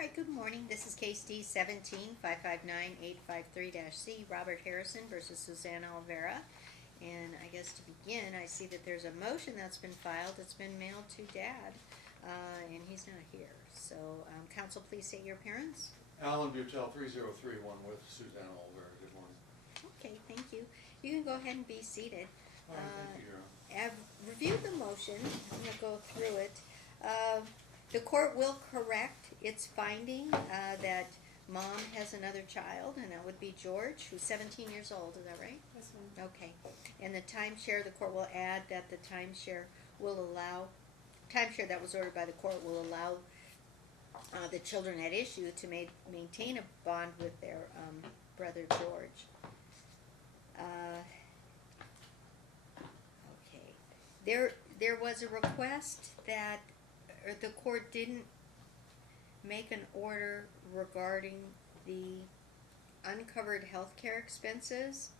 right, good morning. This is case D 17-559-853-C, Robert Harrison versus Susanna Olivera. And I guess to begin, I see that there's a motion that's been filed. It's been mailed to Dad, and he's not here. So, counsel, please state your appearance. Alan Butel, 3031 with Susanna Olivera. Good morning. Okay, thank you. You can go ahead and be seated. All right, thank you, Your Honor. I've reviewed the motion. I'm going to go through it. The court will correct its finding that Mom has another child, and that would be George, who's 17 years old. Is that right? Yes, ma'am. Okay. And the timeshare, the court will add that the timeshare that was ordered by the court will allow the children at issue to maintain a bond with their brother George. Okay. There was a request that the court didn't make an order regarding the uncovered health care expenses,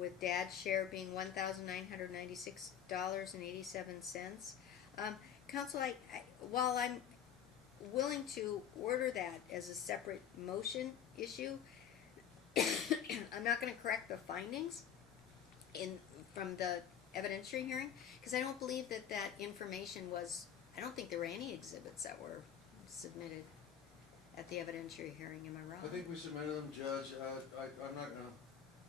with Dad's share being $1,996.87. Counsel, while I'm willing to order that as a separate motion issue, I'm not going to correct the findings from the evidentiary hearing, because I don't believe that information was. I don't think there were any exhibits that were submitted at the evidentiary hearing. Am I wrong? I think we submitted them, Judge. I'm not going to...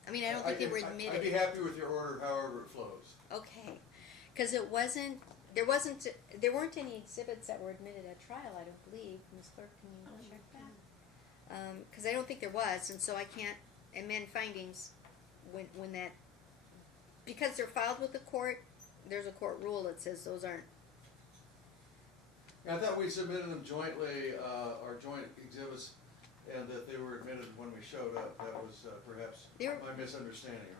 I mean, I don't think they were admitted. I'd be happy with your order however it flows. Okay. Because there weren't any exhibits that were admitted at trial, I don't believe. Ms. Clerk, can you check that? Because I don't think there was, and so I can't amend findings when that... Because they're filed with the court, there's a court rule that says those aren't... I thought we submitted them jointly, our joint exhibits, and that they were admitted when we showed up. That was perhaps my misunderstanding.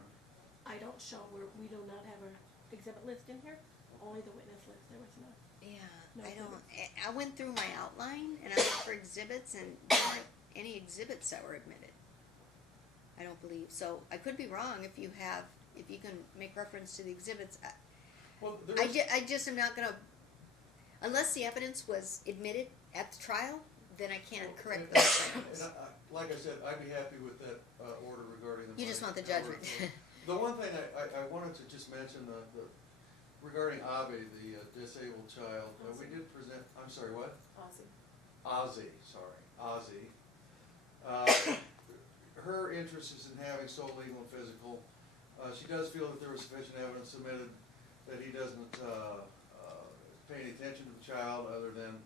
I don't show, we do not have an exhibit list in here, only the witness list. There was no. Yeah, no I don't... exhibits. I went through my outline, and I looked for exhibits, and there weren't any exhibits that were admitted. I don't believe. So I could be wrong. If you can make reference to the exhibits. Well, I just am not going to... Unless the evidence was admitted at the trial, then I can't correct those things. Like I said, I'd be happy with that order regarding the... You just want the judgment. The one thing I wanted to just mention, regarding Avi, the disabled child, we did present... I'm sorry, what? Ozzy, sorry. Ozzy. Her interest is in having sole legal and physical. She does feel that there was sufficient evidence submitted that he doesn't pay any attention to the child other than,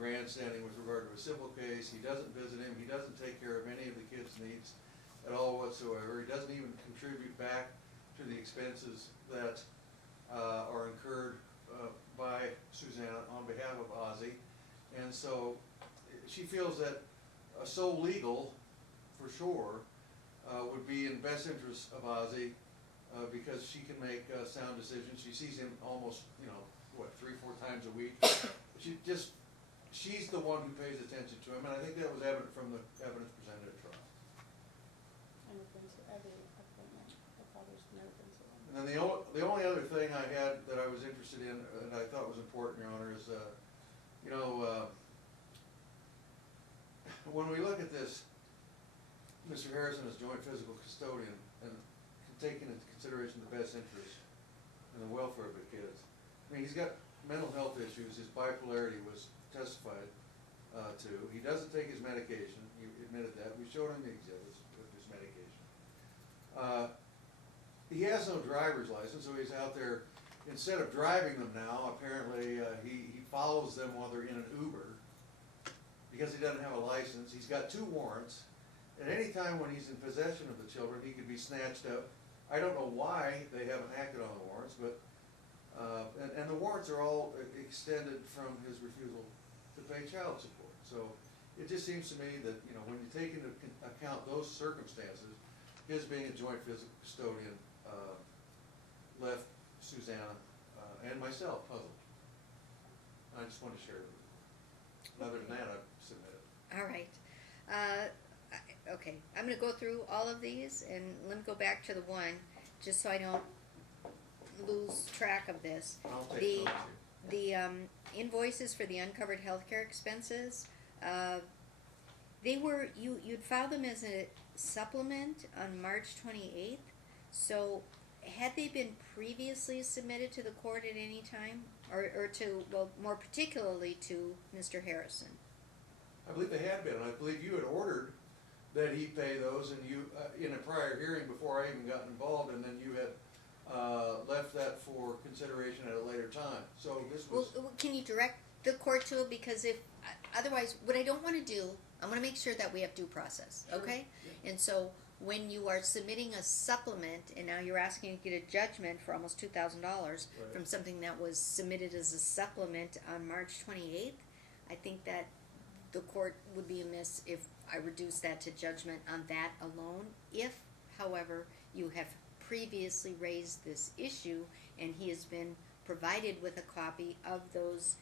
grandstanding with regard to a civil case. He doesn't visit him. He doesn't take care of any of the kid's needs at all whatsoever. He doesn't even contribute back to the expenses that are incurred by Susanna on behalf of Ozzy. And so she feels that a sole legal, for sure, would be in best interest of Ozzy because she can make sound decisions. She sees him almost, 3-4 times a week. She's the one who pays attention to him, and I think that was evident from the evidence presented at trial. And we've been to every appointment. The father's never been to one. And then the only other thing I had that I was interested in and I thought was important, Your Honor, is when we look at this, Mr. Harrison as joint physical custodian and taking into consideration the best interest and the welfare of the kids. I mean, he's got mental health issues. His bipolarity was testified to. He doesn't take his medication. He admitted that. We showed him the exhibits with his medication. He has no driver's license, so he's out there. Instead of driving them now, apparently he follows them while they're in an Uber because he doesn't have a license. He's got 2 warrants. At any time when he's in possession of the children, he could be snatched up. I don't know why they haven't acted on the warrants, but and the warrants are all extended from his refusal to pay child support. So it just seems to me that when you take into account those circumstances, his being a joint physical custodian left Susanna and myself puzzled. I just want to share it with you. Other than that, I've submitted. All right. Okay, I'm going to go through all of these, and let me go back to the one, just so I don't lose track of this. I'll take those too. The invoices for the uncovered healthcare expenses, You'd filed them as a supplement on March 28th. So, had they been previously submitted to the court at any time, or to, well, more particularly to Mr. Harrison? I believe they had been, and I believe you had ordered that he pay those, and you, in a prior hearing before I even got involved, and then you had left that for consideration at a later time. So this was. Well, can you direct the court to it? Because if otherwise, what I don't want to do, I want to make sure that we have due process. Sure. Okay. Yeah. And so when you are submitting a supplement, and now you're asking to get a judgment for almost $2,000 Right. from something that was submitted as a supplement on March 28th, I think that the court would be amiss if I reduce that to judgment on that alone. If, however, you have previously raised this issue and he has been provided with a copy of those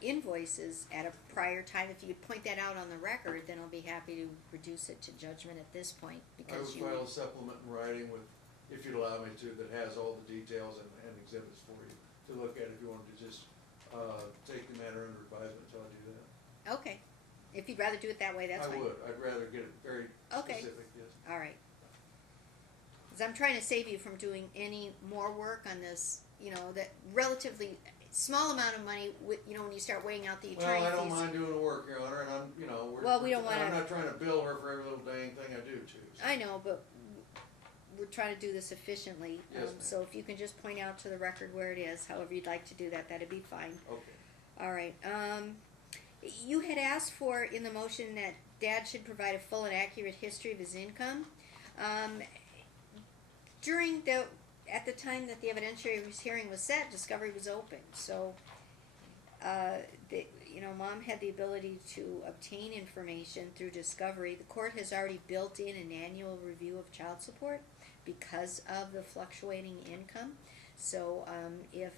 invoices at a prior time, if you could point that out on the record, then I'll be happy to reduce it to judgment at this point, I would because file a supplement in writing with, if you'd allow me to, that has all the details and exhibits for you to look at if you wanted to just take the matter under advisement until I do that. Okay. If you'd rather do it that way, that's fine. I would. I'd rather get it very Okay. specific, yes. All right. Because I'm trying to save you from doing any more work on this, that relatively small amount of money, when you start weighing out the attorney fees. Well, I don't mind doing the work, Your Honor, and I'm, Well, we don't wanna- I'm not trying to bill her for every little dang thing I do too. So. I know, but we're trying to do this efficiently. Yes, ma'am. So if you can just point out to the record where it is, however you'd like to do that, that'd be fine. Okay. All right. You had asked for in the motion that Dad should provide a full and accurate history of his income. At the time that the evidentiary hearing was set, discovery was open. So, Mom had the ability to obtain information through discovery. The court has already built in an annual review of child support because of the fluctuating income. So, if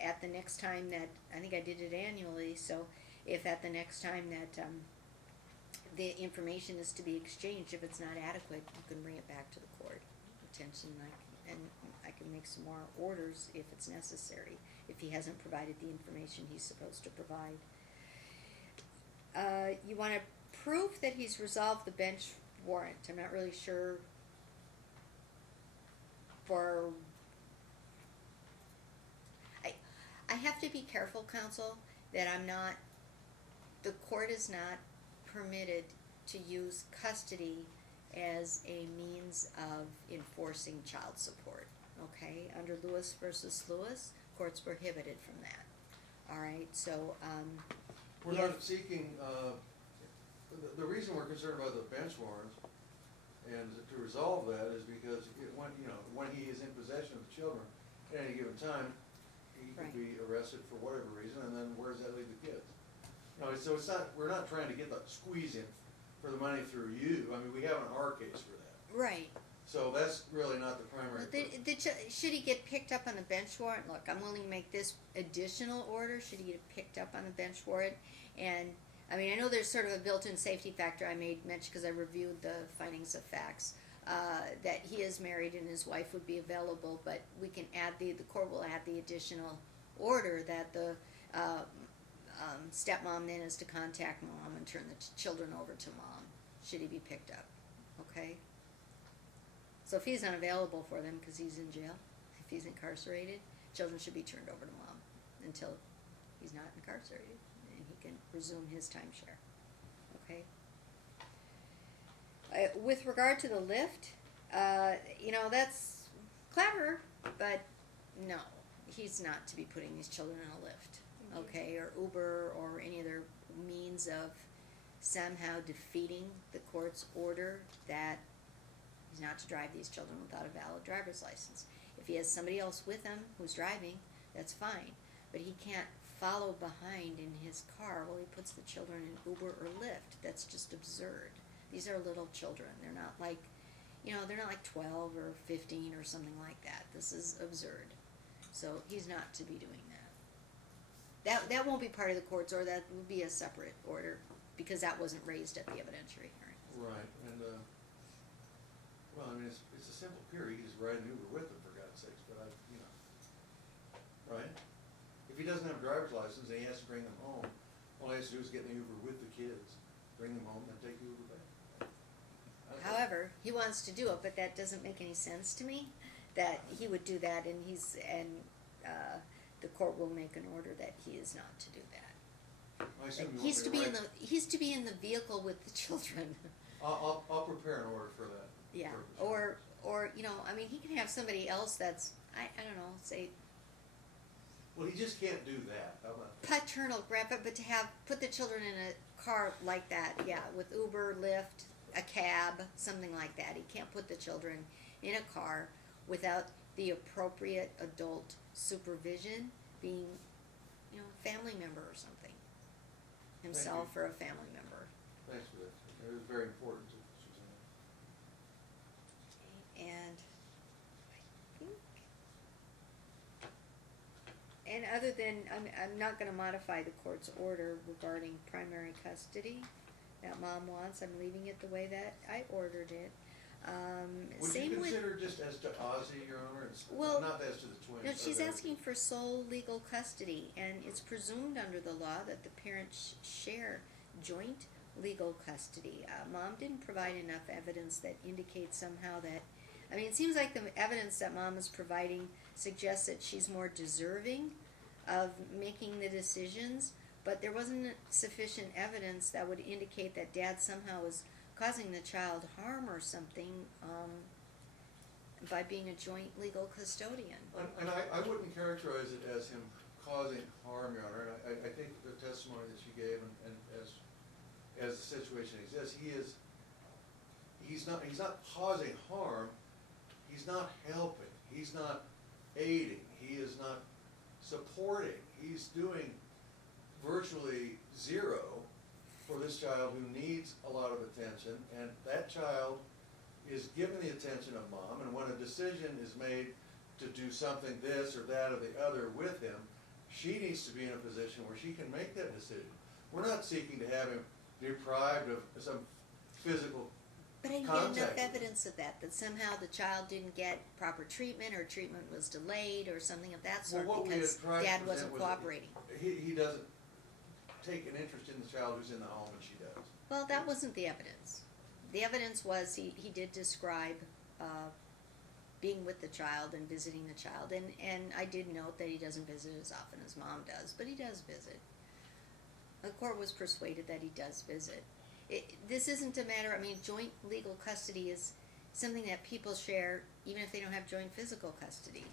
at the next time that, I think I did it annually, so if at the next time that the information is to be exchanged, if it's not adequate, you can bring it back to the court attention, and I can make some more orders if it's necessary, if he hasn't provided the information he's supposed to provide. You want to prove that he's resolved the bench warrant. I'm not really sure for... I have to be careful, counsel, that the court is not permitted to use custody as a means of enforcing child support, okay? Under Lewis versus Lewis, court's prohibited from that. All right, so, We're not seeking, the reason we're concerned about the bench warrants and to resolve that is because when he is in possession of the children at any given time, he could Right. be arrested for whatever reason, and then where does that leave the kids? So we're not trying to get the squeeze in for the money through you. I mean, we have an R case for that. right. So that's really not the primary. Should he get picked up on the bench warrant? Look, I'm willing to make this additional order. Should he get picked up on the bench warrant? And, I mean, I know there's sort of a built-in safety factor I made mention because I reviewed the findings of facts, that he is married and his wife would be available, but we can add the court will add the additional order that the stepmom then is to contact mom and turn the children over to mom, should he be picked up, okay? So if he's unavailable for them because he's in jail, if he's incarcerated, children should be turned over to mom until he's not incarcerated and he can resume his timeshare, okay? With regard to the lift, that's clever, but no, he's not to be putting these children in a lift, okay, or Uber or any other means of somehow defeating the court's order that he's not to drive these children without a valid driver's license. If he has somebody else with him who's driving, that's fine, but he can't follow behind in his car while he puts the children in Uber or Lyft. That's just absurd. These are little children. They're not like, they're not like 12 or 15 or something like that. This is absurd. So he's not to be doing that. That won't be part of the court's order. That would be a separate order because that wasn't raised at the evidentiary hearing. Right, and, well, I mean, it's a simple period. You just ride an Uber with them, for God's sakes, but right? If he doesn't have a driver's license and he has to bring them home, All he has to do is get in the Uber with the kids, bring them home, and take the Uber back. However, he wants to do it, but that doesn't make any sense to me, that he would do that, and the court will make an order that he is not to do that. I assume you He's want to me be to in write- he's to be in the vehicle with the children. I'll prepare an order for that. Yeah, purpose. or, you know, I mean, he can have somebody else that's, I don't know, say Well, he just can't do that. How about that? paternal grandpa, but to put the children in a car like that, yeah, with Uber, Lyft, a cab, something like that. He can't put the children in a car without the appropriate adult supervision, being, you know, a family member or something. Himself or a family member. Thanks for that. It was very important to Suzanne. And I think, and other than, I'm not gonna modify the court's order regarding primary custody that mom wants. I'm leaving it the way that I ordered it. Would Same you with, consider just as to Ozzy, Your Honor, Well, not as to the twins? no, or she's the- asking for sole legal custody, and it's presumed under the law that the parents share joint legal custody. Mom didn't provide enough evidence that indicates somehow that, I mean, it seems like the evidence that mom is providing suggests that she's more deserving of making the decisions, but there wasn't sufficient evidence that would indicate that dad somehow was causing the child harm or something, by being a joint legal custodian. And I wouldn't characterize it as him causing harm, Your Honor. And I think the testimony that she gave, and as the situation exists, he's not causing harm. He's not helping. He's not aiding. He is not supporting. He's doing virtually zero for this child who needs a lot of attention, and that child is given the attention of mom, and when a decision is made to do something this or that or the other with him, she needs to be in a position where she can make that decision. We're not seeking to have him deprived of some physical But I didn't get contact enough with him. evidence of that somehow the child didn't get proper treatment, or treatment was delayed, or something of that sort, Well, what we had because tried to dad present wasn't was cooperating. He doesn't take an interest in the child who's in the home, and she does. Well, that wasn't the evidence. The evidence was he did describe being with the child and visiting the child, and I did note that he doesn't visit as often as mom does, but he does visit. The court was persuaded that he does visit. This isn't a matter, I mean, joint legal custody is something that people share even if they don't have joint physical custody,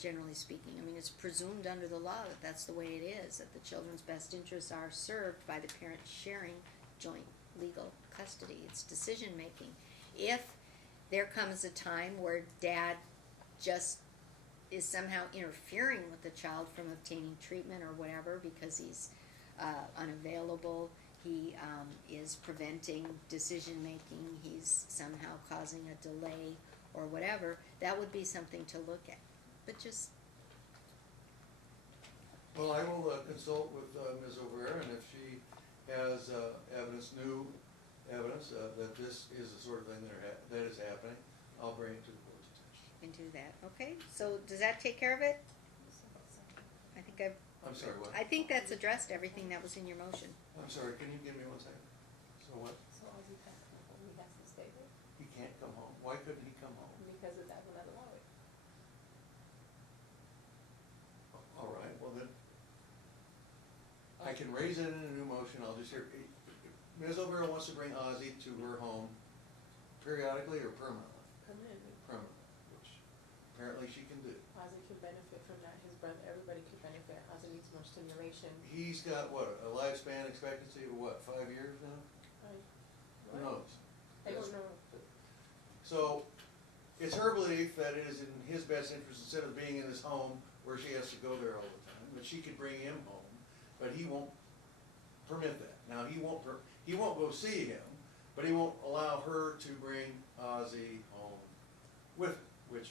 generally speaking. I mean, it's presumed under the law that that's the way it is, that the children's best interests are served by the parents sharing joint legal custody. It's decision-making. If there comes a time where dad just is somehow interfering with the child from obtaining treatment or whatever because he's unavailable, he is preventing decision-making, he's somehow causing a delay or whatever, that would be something to look at. But just, Well, I will consult with Ms. Olivera, and if she has new evidence that this is the sort of thing that is happening, I'll bring it to the board's attention. and do that, okay? So does that take care of it? I think I'm sorry, what? I think that's addressed everything that was in your motion. I'm sorry, can you give me 1 second? So what? So Ozzy can't come home, he has to stay there, He can't come home. Why couldn't he come home? because the dad will not allow it. All right, well then, I can raise it in a new motion, I'll just hear, Ms. Olivera wants to bring Ozzy to her home periodically or permanently? Permanently. Permanently, which apparently she can do. Ozzy could benefit from that, his brother, everybody could benefit, Ozzy needs more stimulation. He's got, what, a lifespan expectancy of what, 5 years now? Who knows? I don't know. So, it's her belief that it is in his best interest, instead of being in his home where she has to go there all the time, that she could bring him home, but he won't permit that. Now, he won't go see him, but he won't allow her to bring Ozzy home with him, which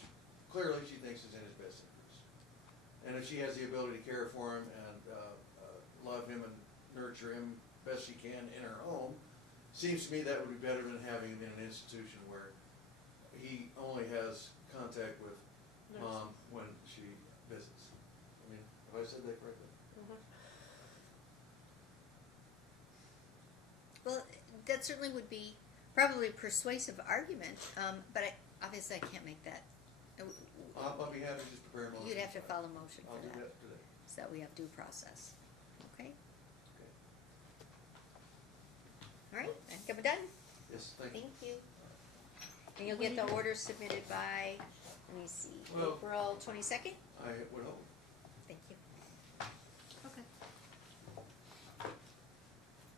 clearly she thinks is in his best interest. And if she has the ability to care for him and love him and nurture him best she can in her home, seems to me that would be better than having him in an institution where he only has contact with mom when she visits. I mean, have I said that correctly? that certainly would be probably a persuasive argument, but obviously I can't make that. I'll be happy to just prepare a motion. You'd have to file a motion I'll for do that, that today. so that we have due process, okay? Okay. All right, I think I'm done, Yes, thank you. thank you. And you'll get the order submitted by, let me see, Well- April 22nd? I would hope. Thank you.